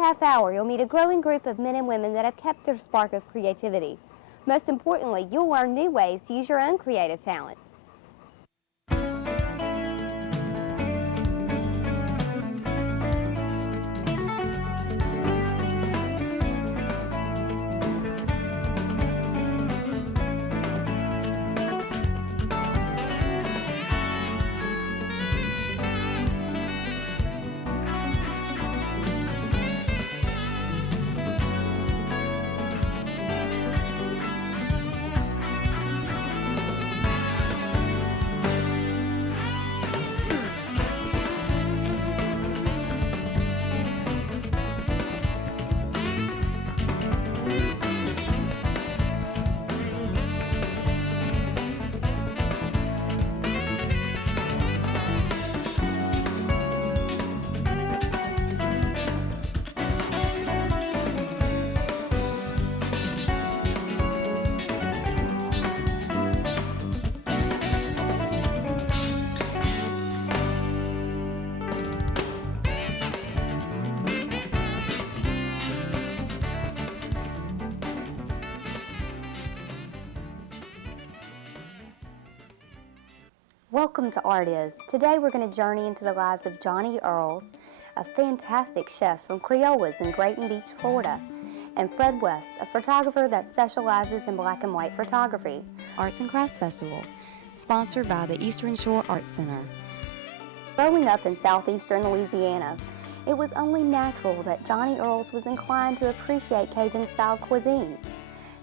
half hour, you'll meet a growing group of men and women that have kept their spark of creativity. Most importantly, you'll learn new ways to use your own creative talent. Welcome to Art Is. Today we're going to journey into the lives of Johnny Earles, a fantastic chef from Criolla's in Grayton Beach, Florida, and Fred West, a photographer that specializes in black and white photography. Arts and Crafts Festival, sponsored by the Eastern Shore Arts Center. Growing up in southeastern Louisiana, it was only natural that Johnny Earles was inclined to appreciate Cajun-style cuisine.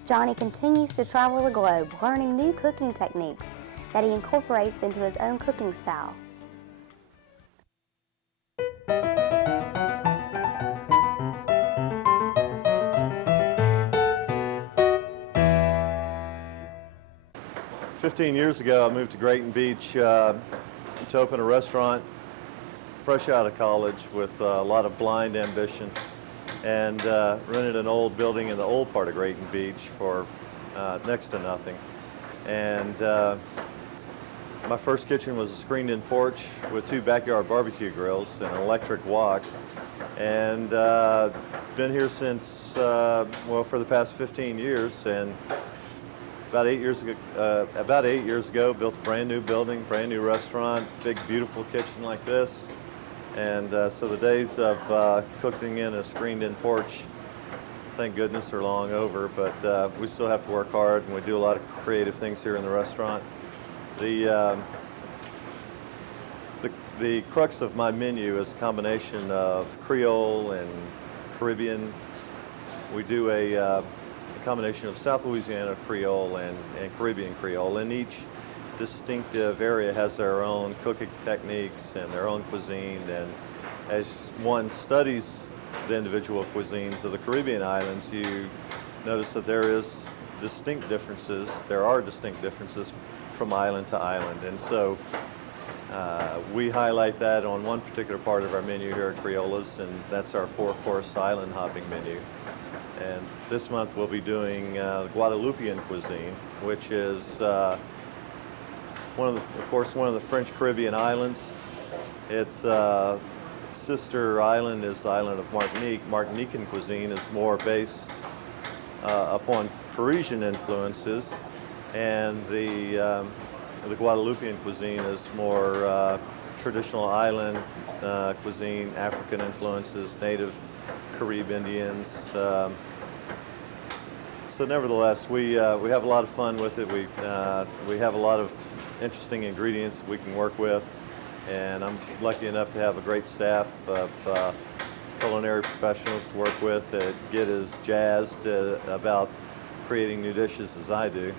Johnny continues to travel the globe, learning new cooking techniques that he incorporates into his own cooking style. "15 years ago, I moved to Grayton Beach to open a restaurant, fresh out of college with a lot of blind ambition, and rented an old building in the old part of Grayton Beach for next to nothing. And my first kitchen was a screened-in porch with 2 backyard barbecue grills and an electric wok, and been here since, well, for the past 15 years. And about 8 years ago, built a brand new building, brand new restaurant, big, beautiful kitchen like this. And so the days of cooking in a screened-in porch, thank goodness, are long over, but we still have to work hard, and we do a lot of creative things here in the restaurant. The crux of my menu is a combination of Creole and Caribbean. We do a combination of South Louisiana Creole and Caribbean Creole, and each distinctive area has their own cooking techniques and their own cuisine. And as one studies the individual cuisines of the Caribbean islands, you notice that there are distinct differences from island to island. And so we highlight that on one particular part of our menu here at Criolla's, and that's our 4-course island hopping menu. And this month we'll be doing Guadeloupean cuisine, which is one of the French Caribbean islands. Its sister island is the island of Martinique. Martinican cuisine is more based upon Parisian influences, and the Guadeloupean cuisine is more traditional island cuisine, African influences, native Carib Indians. So nevertheless, we have a lot of fun with it. We have a lot of interesting ingredients that we can work with, and I'm lucky enough to have a great staff of culinary professionals to work with that get as jazzed about creating new dishes as I do.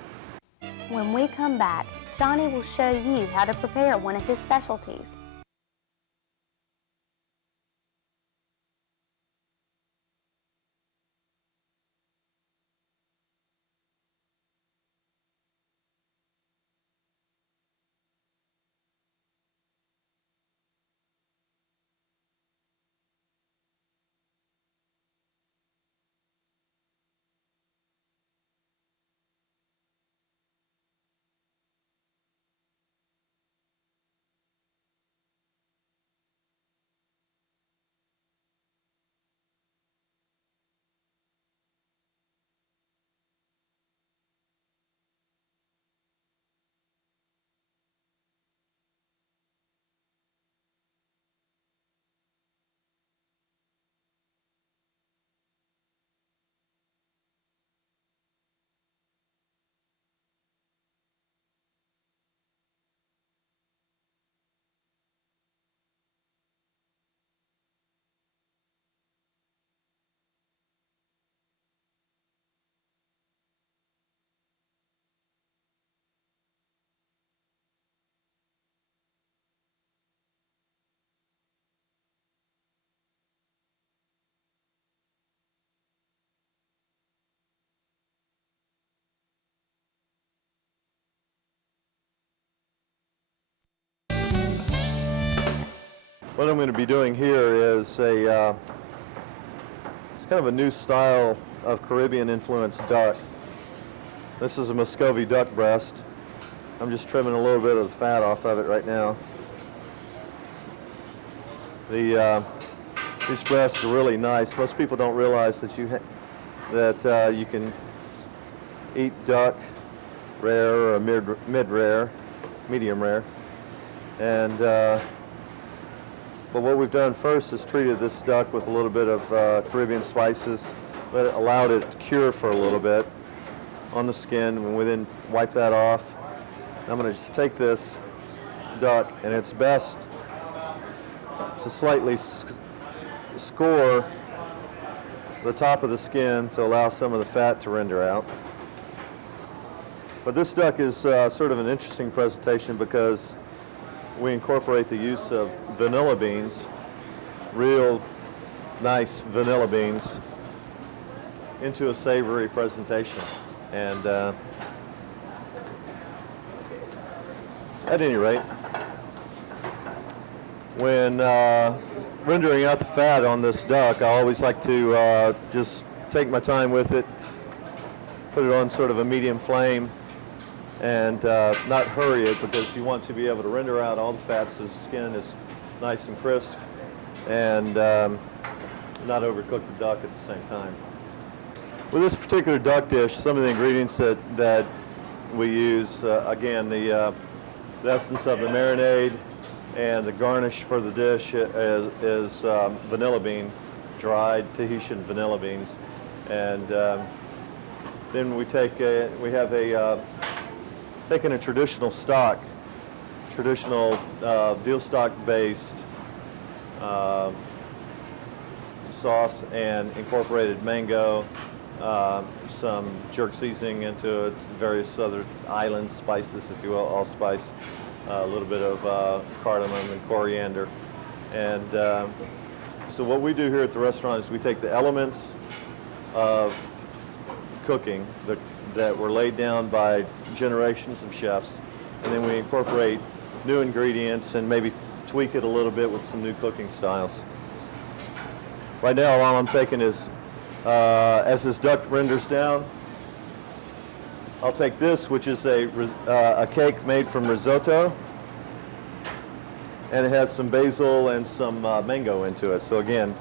When we come back, Johnny will show you how to prepare one of his specialties. What I'm going to be doing here is it's kind of a new style of Caribbean influenced duck. This is a Muscovy duck breast. I'm just trimming a little bit of the fat off of it right now. These breasts are really nice. Most people don't realize that you can eat duck rare or mid-rare, medium rare, and but what we've done first is treated this duck with a little bit of Caribbean spices, but allowed it to cure for a little bit on the skin, and we then wipe that off. I'm going to just take this duck, and it's best to slightly score the top of the skin to allow some of the fat to render out. But this duck is sort of an interesting presentation because we incorporate the use of vanilla beans, real nice vanilla beans, into a savory presentation. And at any rate, when rendering out the fat on this duck, I always like to just take my time with it, put it on sort of a medium flame, and not hurry it, because you want to be able to render out all the fats so the skin is nice and crisp, and not overcook the duck at the same time. With this particular duck dish, some of the ingredients that we use, again, the essence of the marinade and the garnish for the dish is vanilla bean, dried Tahitian vanilla beans, and then we have taken a traditional stock, traditional veal stock based sauce, and incorporated mango, some jerk seasoning into it, various other island spices, if you will, allspice, a little bit of cardamom and coriander. And so what we do here at the restaurant is we take the elements of cooking that were laid down by generations of chefs, and then we incorporate new ingredients and maybe tweak it a little bit with some new cooking styles. Right now, all I'm taking is, as this duck renders down, I'll take this, which is a cake made from risotto, and it has some basil and some mango into it. So again,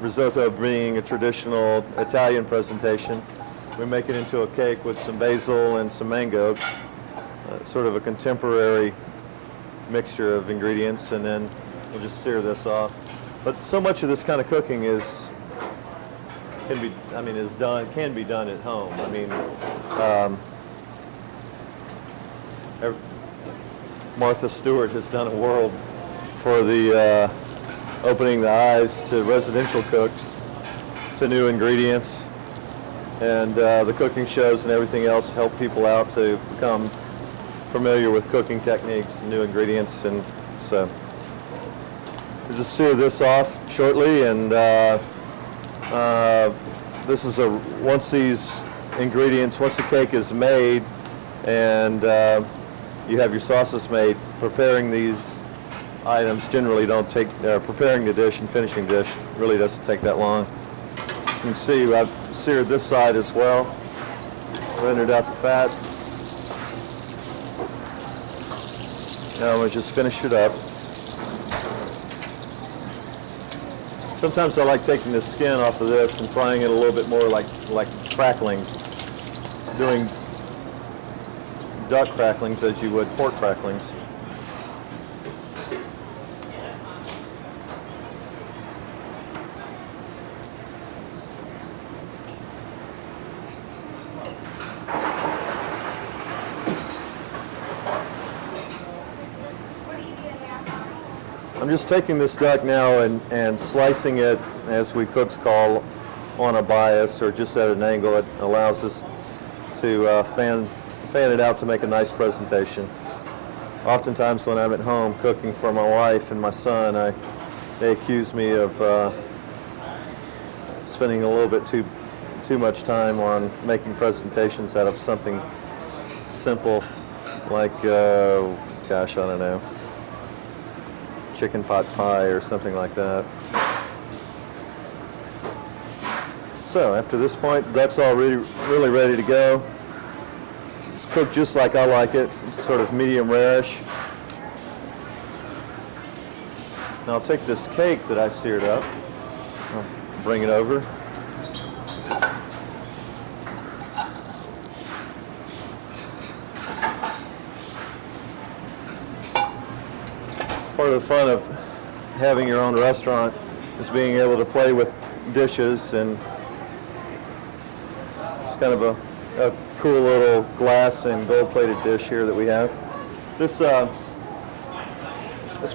risotto being a traditional Italian presentation, we make it into a cake with some basil and some mango, sort of a contemporary mixture of ingredients, and then we'll just sear this off. But so much of this kind of cooking can be done at home. I mean, Martha Stewart has done a world for the opening the eyes to residential cooks to new ingredients, and the cooking shows and everything else help people out to become familiar with cooking techniques and new ingredients. And so we'll just sear this off shortly, and this is once the cake is made and you have your sauces made, preparing these items generally don't take, preparing the dish and finishing dish really doesn't take that long. You can see I've seared this side as well, rendered out the fat. Now I'm going to just finish it up. Sometimes I like taking the skin off of this and frying it a little bit more like cracklings, doing duck cracklings as you would pork cracklings. I'm just taking this duck now and slicing it, as we cooks call, on a bias or just at an angle. It allows us to fan it out to make a nice presentation. Oftentimes when I'm at home cooking for my wife and my son, they accuse me of spending a little bit too much time on making presentations out of something simple like, gosh, I don't know, chicken pot pie or something like that. So after this point, the duck's all really ready to go. It's cooked just like I like it, sort of medium rare-ish. Now I'll take this cake that I seared up, I'll bring it over. Part of the fun of having your own restaurant is being able to play with dishes, and it's kind of a cool little glass and gold-plated dish here that we have. This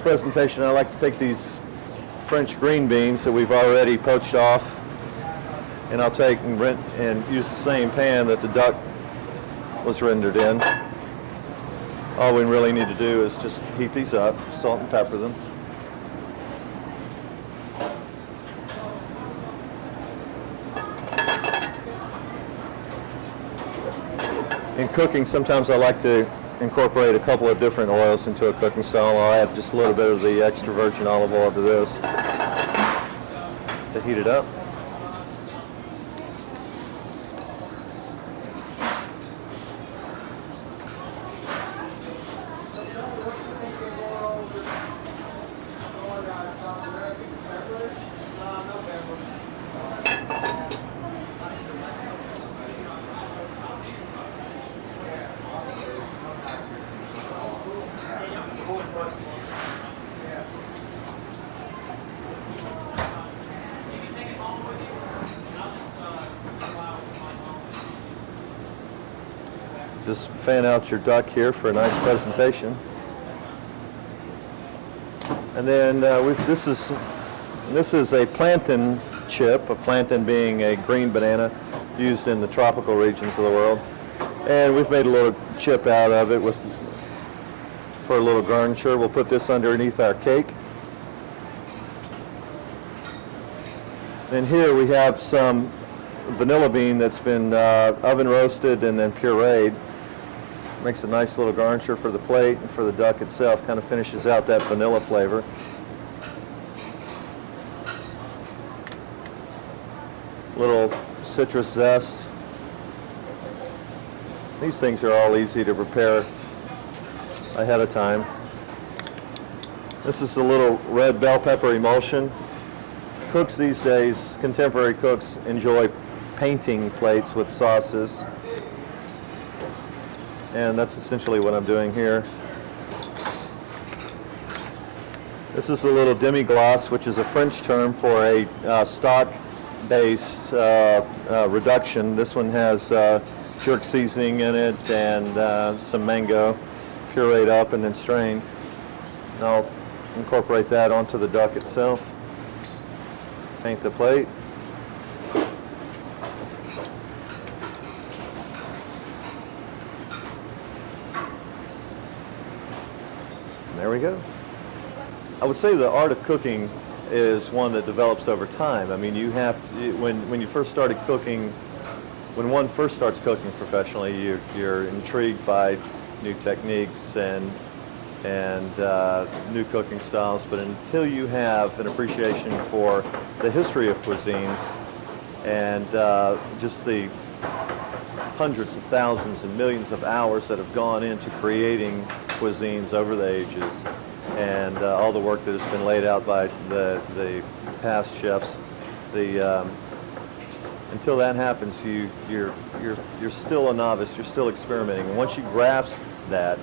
presentation, I like to take these French green beans that we've already poached off, and I'll take and use the same pan that the duck was rendered in. All we really need to do is just heat these up, salt and pepper them. In cooking, sometimes I like to incorporate a couple of different oils into a cooking style. I'll add just a little bit of the extra virgin olive oil to this to heat it up. Just fan out your duck here for a nice presentation. And then this is a plantain chip, a plantain being a green banana used in the tropical regions of the world. And we've made a little chip out of it for a little garniture. We'll put this underneath our cake. And here we have some vanilla bean that's been oven roasted and then pureed. Makes a nice little garniture for the plate, and for the duck itself, kind of finishes out that vanilla flavor. Little citrus zest. These things are all easy to prepare ahead of time. This is a little red bell pepper emulsion. Cooks these days, contemporary cooks, enjoy painting plates with sauces. And that's essentially what I'm doing here. This is a little demi-glace, which is a French term for a stock-based reduction. This one has jerk seasoning in it and some mango pureed up and then strained. And I'll incorporate that onto the duck itself. Paint the plate. There we go. I would say the art of cooking is one that develops over time. I mean, you have to, when you first started cooking, when one first starts cooking professionally, you're intrigued by new techniques and new cooking styles. But until you have an appreciation for the history of cuisines and just the hundreds of thousands and millions of hours that have gone into creating cuisines over the ages, and all the work that has been laid out by the past chefs, until that happens, you're still a novice. You're still experimenting. And once you grasp that,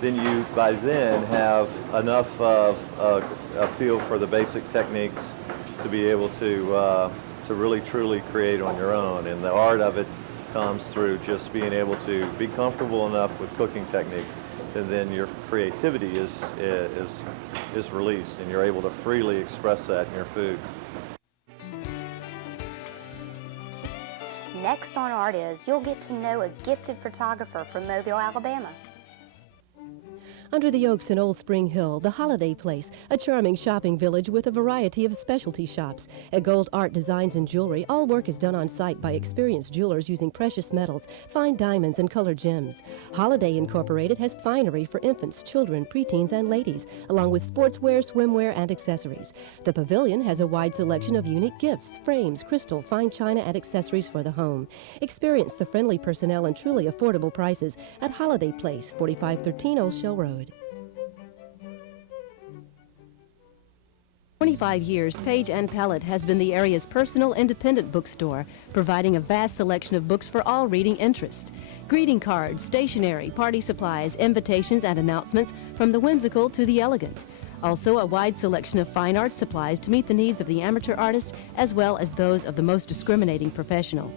then you by then have enough of a feel for the basic techniques to be able to really truly create on your own. And the art of it comes through just being able to be comfortable enough with cooking techniques, and then your creativity is released, and you're able to freely express that in your food. Next on Art Is, you'll get to know a gifted photographer from Mobile, Alabama. Under the oaks in Old Spring Hill, the Holiday Place, a charming shopping village with a variety of specialty shops. At Gold Art Designs and Jewelry, all work is done on site by experienced jewelers using precious metals, fine diamonds, and colored gems. Holiday Incorporated has finery for infants, children, preteens, and ladies, along with sportswear, swimwear, and accessories. The pavilion has a wide selection of unique gifts, frames, crystal, fine china, and accessories for the home. Experience the friendly personnel and truly affordable prices at Holiday Place, 4513 Old Shell Road. 25 years, Page & Pellet has been the area's personal independent bookstore, providing a vast selection of books for all reading interests. Greeting cards, stationery, party supplies, invitations, and announcements from the whimsical to the elegant. Also, a wide selection of fine art supplies to meet the needs of the amateur artist as well as those of the most discriminating professional.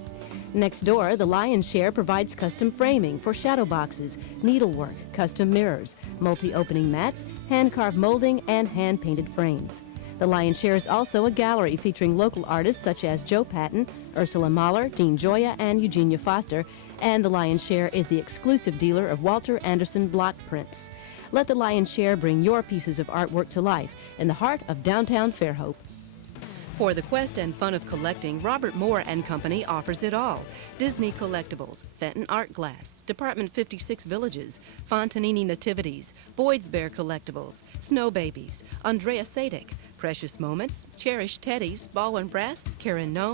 Next door, the Lion's Share provides custom framing for shadow boxes, needlework, custom mirrors, multi-opening mats, hand-carved molding, and hand-painted frames. The Lion's Share is also a gallery featuring local artists such as Joe Patton, Ursula Mahler, Dean Joya, and Eugenia Foster, and the Lion's Share is the exclusive dealer of Walter Anderson block prints. Let the Lion's Share bring your pieces of artwork to life in the heart of downtown Fairhope. For the quest and fun of collecting, Robert Moore & Company offers it all. Disney Collectibles, Fenton Art Glass, Department 56 Villages, Fontanini Nativities, Boyd's Bear Collectibles, Snow Babies, Andrea Sadek, Precious Moments, Cherished Teddies, Ball and Brass, Karen Gnome,